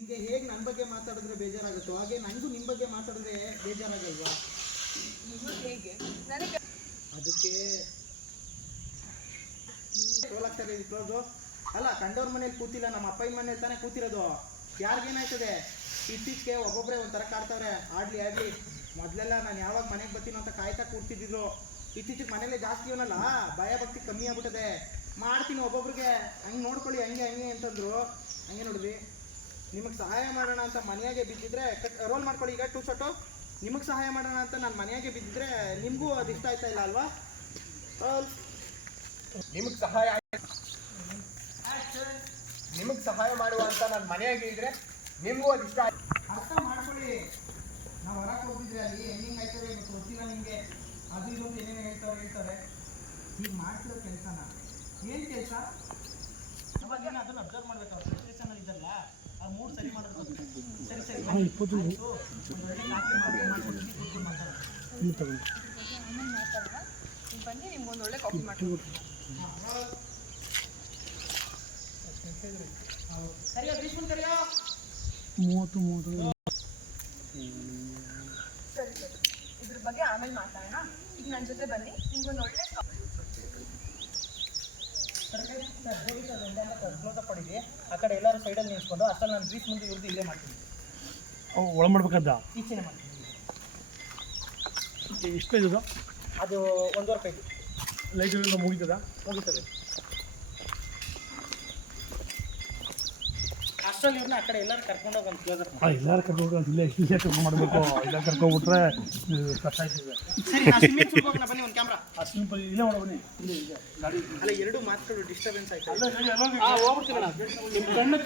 ನಿಮಗೆ ಹೇಗೆ ನನ್ನ ಬಗ್ಗೆ ಮಾತಾಡಿದ್ರೆ ಬೇಜಾರಾಗುತ್ತೋ? ಹಾಗೆ ನನಗೂ ನಿಮ್ಮ ಬಗ್ಗೆ ಮಾತಾಡಿದ್ರೆ ಬೇಜಾರಾಗಲ್ವಾ? ಹೇಗೆ? ನನಗೆ ಅದಕ್ಕೆ ಕ್ಲೋಸು ಅಲ್ಲ ಕಂಡವ್ರ ಮನೇಲಿ ಕೂತಿಲ್ಲ ನಮ್ಮ ಅಪ್ಪನ ಮನೇಲಿ ತಾನೇ ಕೂತಿರೋದು. ಯಾರಿಗೇನಾಯ್ತದೆ? ಇತ್ತೀಚೆಗೆ ಒಬ್ಬೊಬ್ಬರೇ ಒಂಥರ ಕಾಡ್ತಾವ್ರೆ. ಆಡ್ಲಿ ಆಡ್ಲಿ. ಮೊದಲೆಲ್ಲ ನಾನು ಯಾವಾಗ ಮನೆಗೆ ಬರ್ತೀನೋ ಅಂತ ಕಾಯ್ತಾ ಕೂರ್ತಿದ್ರು ಇತ್ತೀಚೆಗೆ ಮನೇಲೆ ಜಾಸ್ತಿ ಇವನಲ್ಲ ಭಯ ಭಕ್ತಿ ಕಮ್ಮಿ ಆಗ್ಬಿಟ್ಟದೆ. ಮಾಡ್ತೀನಿ ಒಬ್ಬೊಬ್ರಿಗೆ. ಹಂಗೆ ನೋಡ್ಕೊಳ್ಳಿ ಹಂಗೆ ಹಂಗೆ ಅಂತಂದ್ರು. ಹಂಗೆ ನೋಡಿದ್ವಿ. ನಿಮಗೆ ಸಹಾಯ ಮಾಡೋಣ ಅಂತ ಮನೆಯಾಗೆ ಬಿದ್ದಿದ್ರೆ ರೋಲ್ ಮಾಡ್ಕೊಳ್ಳಿ ಈಗ ಟೂ ಶರ್ಟು ನಿಮಗೆ ಸಹಾಯ ಮಾಡೋಣ ಅಂತ ನಾನು ಮನೆಯಾಗೆ ಬಿದ್ದಿದ್ರೆ ನಿಮಗೂ ಅದು ಇಷ್ಟ ಆಯ್ತಾ ಇಲ್ಲ ಅಲ್ವಾ? ನಿಮಗೆ ಸಹಾಯ ನಿಮಗೆ ಸಹಾಯ ಮಾಡುವ ಅಂತ ನಾನು ಮನೆಯಾಗೆ ಇದ್ರೆ ನಿಮಗೂ ಅದು ಇಷ್ಟ ಆಯ್ತು. ಅರ್ಥ ಮಾಡ್ಕೊಳ್ಳಿ. ನಾವು ಹೊರಗೆ ಹೋಗಿದ್ರೆ ಅಲ್ಲಿ ಹೆಂಗೆ ಆಯ್ತದೆ ಗೊತ್ತಿಲ್ಲ ನಿಮಗೆ. ಅದು ಇದು ಅಂತ ಏನೇನು ಹೇಳ್ತಾರೆ ಹೇಳ್ತಾರೆ. ಈಗ ಮಾಡ್ತಿರೋ ಕೆಲಸನ. ಏನು ಕೆಲಸ? ಅದನ್ನು ಅಬ್ಸರ್ವ್ ಮಾಡ್ಬೇಕು? ಅವ್ರು ಸಿಚುವೇಶನಲ್ಲಿ ಇದ್ದಲ್ಲ ಒಳ್ಳೆ ಬನ್ನಿ ನಿಮ್ಗೆ ಒಂದು ಒಳ್ಳೆ ಕಾಫಿ ಮಾಡ್ತೀನಿ ಭೀಷ್ಮನ್ ಕರಿಯೋ ಸರಿ ಸರಿ ಇದ್ರ ಬಗ್ಗೆ ಆಮೇಲೆ ಮಾತಾಡೋಣ. ಈಗ ನನ್ನ ಜೊತೆ ಬನ್ನಿ. ಒಳ್ಳೆ ಅಂತ ಕ್ಲೋಸ್ ಅಪ್ ಆ ಕಡೆ ಎಲ್ಲರೂ ಸೈಡಲ್ಲಿ ನಿಲ್ಸ್ಕೊಂಡು ಅಷ್ಟಲ್ಲಿ ನಾನು ಬೀಚ್ ಮುಂದೆ ಇವ್ರದ್ದು ಇಲ್ಲೇ ಮಾಡ್ತೀನಿ ಒಳ ಮಾಡ್ಬೇಕದ್ದ ಈಚೆನೆ ಮಾಡ್ತೀನಿ ಎಷ್ಟು ಪೇಜ್ ಅದು ಅದು ಒಂದೂವರೆ ಪೇಜ್ ಎಲ್ಲ ಮುಗಿತದ ಮುಗಿತದೆ ಕಡೆ ಎಲ್ಲರೂ ಕ್ಲೋಸ್ ಅಪ್ ಎಲ್ಲಾರು ಕರ್ಕೊಂಡು ಇಲ್ಲೇ ಕರ್ಕೊಂಡು ಮಾಡಬೇಕು ಇಲ್ಲ ಕರ್ಕೊಂಡ್ಬಿಟ್ರೆ ಕಷ್ಟ ಆಯ್ತದೆ ಇಲ್ಲೇ ಬನ್ನಿ. ಇಲ್ಲೇ ಇದೆ. ಗಾಡಿ ಅಲ್ಲ ಎರಡು ಮಾತುಗಳು ಡಿಸ್ಟರ್ಬೆನ್ಸ್ ಆಯ್ತು. ಅಲ್ಲ ನಿಮ್ಮ ಕಣ್ಣು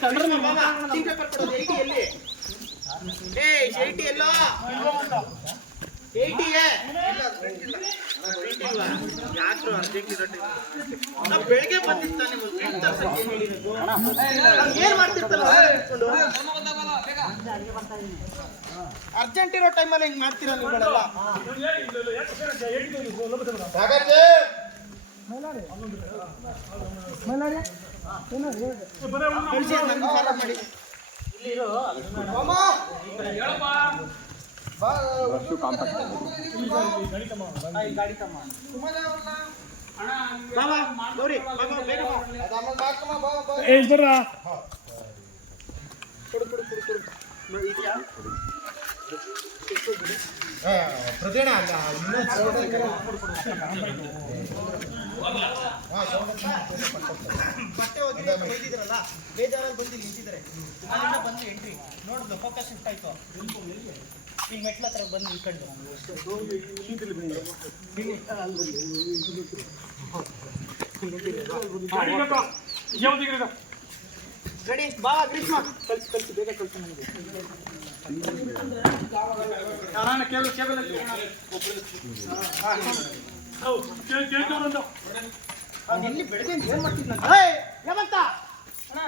ಟೀ ಪೇಪರ್ ಕೊಡೋದು ಎಲ್ಲಿ ಏ ಏಯ್ಟಿ ಎಲ್ಲೋ ಏಯ್ಟಿ ಯಾಕ್ರು ಅರ್ಜೆಂಟ್ ಇರೋ ನಾವು ಬೆಳಿಗ್ಗೆ ಬಂದಿರ್ತಾನೆ ಏನ್ ಮಾಡ್ತಿರ್ತಲ್ಲ ಅರ್ಜೆಂಟ್ ಇರೋ ಟೈಮಲ್ಲಿ ಹಿಂಗೆ ಮಾಡ್ತೀರಾ ನೀವುಗಳೆಲ್ಲ ಕಳ್ಸಿ ಅದ್ ನಂಗೆ follow ಮಾಡಿ ಮಾಮ! ಬಾ, ಆ, ಈ ಗಾಡಿ ತಮ್ಮ. ಬಾ, ಬಾ, ಗೌರಿ, ಬಾ, ಬಾ, ಬೇಗ ಬಾ. ಕೊಡು, ಅಲ್ಲ. ಬಟ್ಟೆ ಒಯ್ದಿದ್ರಲ್ಲ ಬೇಜಾರಲ್ಲಿ ಬಂದು ಇಲ್ಲಿ ನಿಂತಿದ್ದಾರೆ. ಅಲ್ಲಿಂದ ಬಂದು ಎಂಟ್ರಿ ನೋಡಿದ್ಲು ಫೋಕಸ್ ಶಿಫ್ಟ್ ಆಯ್ತು. ಇಲ್ಲಿ ಮೆಟ್ಲ ಹತ್ರ ಬಂದು ಇಳ್ಕೊಂಡು ರೆಡಿ ಬಾ ಕೃಷ್ಣ ಕಲ್ಸಿ ಕಲ್ಸಿ ಬೇಗ ಕಲ್ಸಿ ನನಗೆ ಅವ್ನು ಎಲ್ಲಿ ಬೆಳಗ್ಗೆ ಏನು ಮಾಡ್ತಿದ್ನ? ಯಾವಂತ ಅಣ್ಣ.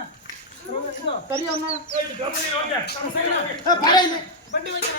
ಕರಿ ಅವನ್ನ ಬಾರ ಇಲ್ಲಿ. ಬಂಡಿ ಹೋಯ್ತಾನ